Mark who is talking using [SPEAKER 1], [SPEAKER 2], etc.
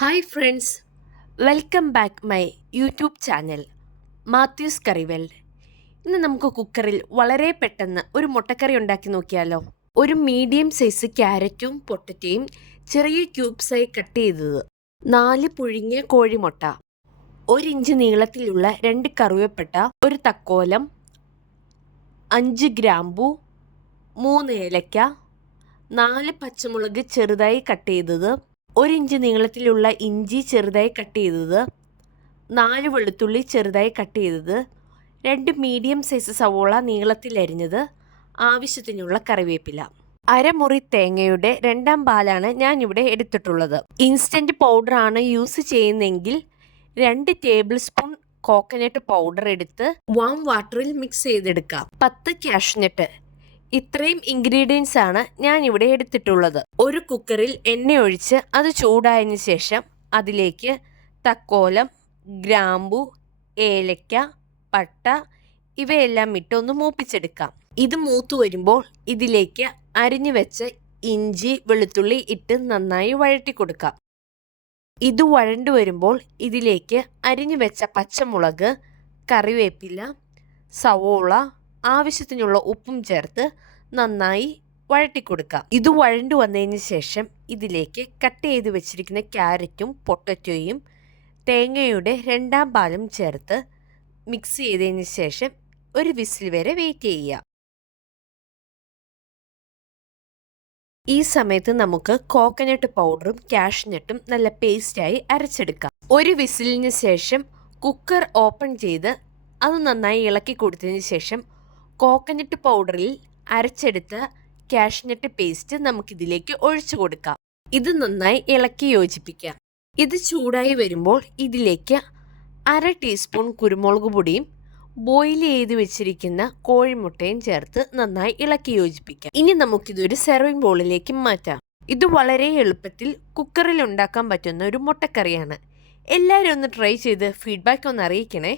[SPEAKER 1] Hi friends welcome back my YouTube channel Mathews കറിവെൽ ഇന്ന് നമുക്ക് കുക്കറിൽ വളരെ പെട്ടെന്ന് ഒരു മുട്ടക്കറി ഉണ്ടാക്കി നോക്കിയാലോ? ഒരു മീഡിയം സൈസ് ക്യാരറ്റും പൊട്ടറ്റയും ചെറിയ ക്യൂബ്സായി കട്ട് ചെയ്തത്. നാല് പുഴുങ്ങിയ കോഴിമുട്ട ഒരിഞ്ച് നീളത്തിലുള്ള രണ്ട് കറുവപ്പെട്ട ഒരു തക്കോലം അഞ്ച് ഗ്രാമ്പു മൂന്ന് ഏലക്ക നാല് പച്ചമുളക് ചെറുതായി കട്ട് ചെയ്തത്. ഒരു ഇഞ്ച് നീളത്തിലുള്ള ഇഞ്ചി ചെറുതായി കട്ട് ചെയ്തത് നാല് വെളുത്തുള്ളി ചെറുതായി കട്ട് ചെയ്തത് രണ്ട് മീഡിയം സൈസ് സവോള നീളത്തിൽ അരിഞ്ഞത് ആവശ്യത്തിനുള്ള കറിവേപ്പില. അരമുറി തേങ്ങയുടെ രണ്ടാം പാലാണ് ഞാൻ ഇവിടെ എടുത്തിട്ടുള്ളത് ഇൻസ്റ്റന്റ് പൗഡറാണ് യൂസ് ചെയ്യുന്നതെങ്കിൽ രണ്ട് ടേബിൾ സ്പൂൺ കോക്കനട്ട് പൗഡർ എടുത്ത് വാം വാട്ടറിൽ മിക്സ് ചെയ്തെടുക്കാം. പത്ത് കാഷ്നട്ട് ഇത്രയും ഇൻഗ്രീഡിയൻസ് ആണ് ഞാൻ ഇവിടെ എടുത്തിട്ടുള്ളത്. ഒരു കുക്കറിൽ എണ്ണ ഒഴിച്ച് അത് ചൂടായതിന് ശേഷം അതിലേക്ക് തക്കോലം ഗ്രാമ്പു ഏലക്ക പട്ട ഇവയെല്ലാം ഇട്ട് ഒന്ന് മൂപ്പിച്ചെടുക്കാം. ഇത് മൂത്തു വരുമ്പോൾ ഇതിലേക്ക് അരിഞ്ഞു വെച്ച് ഇഞ്ചി വെളുത്തുള്ളി ഇട്ട് നന്നായി വഴറ്റി കൊടുക്കാം. ഇത് വഴണ്ടു വരുമ്പോൾ ഇതിലേക്ക് അരിഞ്ഞു വെച്ച പച്ചമുളക് കറിവേപ്പില സവോള ആവശ്യത്തിനുള്ള ഉപ്പും ചേർത്ത് നന്നായി വഴട്ടിക്കൊടുക്കാം ഇത് വഴണ്ടു വന്നതിന് ശേഷം ഇതിലേക്ക് കട്ട് ചെയ്ത് വെച്ചിരിക്കുന്ന ക്യാരറ്റും പൊട്ടറ്റോയും തേങ്ങയുടെ രണ്ടാം പാലും ചേർത്ത് മിക്സ് ചെയ്തതിന് ശേഷം ഒരു വിസിൽ വരെ വെയിറ്റ് ചെയ്യുക. ഈ സമയത്ത് നമുക്ക് കോക്കനട്ട് പൗഡറും കാഷ്നട്ടും നല്ല പേസ്റ്റായി അരച്ചെടുക്കാം. ഒരു വിസിലിന് ശേഷം കുക്കർ ഓപ്പൺ ചെയ്ത് അത് നന്നായി ഇളക്കി കൊടുത്തതിന് ശേഷം കോക്കനട്ട് പൗഡറിൽ അരച്ചെടുത്ത കാഷ്നട്ട് പേസ്റ്റ് നമുക്കിതിലേക്ക് ഒഴിച്ചു കൊടുക്കാം. ഇത് നന്നായി ഇളക്കി യോജിപ്പിക്കാം. ഇത് ചൂടായി വരുമ്പോൾ ഇതിലേക്ക് അര ടീസ്പൂൺ കുരുമുളക് പൊടിയും ബോയിൽ ചെയ്ത് വെച്ചിരിക്കുന്ന കോഴിമുട്ടയും ചേർത്ത് നന്നായി ഇളക്കി യോജിപ്പിക്കാം. ഇനി നമുക്കിതൊരു സെർവിങ് ബോളിലേക്ക് മാറ്റാം. ഇത് വളരെ എളുപ്പത്തിൽ കുക്കറിൽ ഉണ്ടാക്കാൻ പറ്റുന്ന ഒരു മുട്ടക്കറിയാണ്. എല്ലാവരും ഒന്ന് ട്രൈ ചെയ്ത് ഫീഡ്ബാക്ക് ഒന്ന് അറിയിക്കണേ.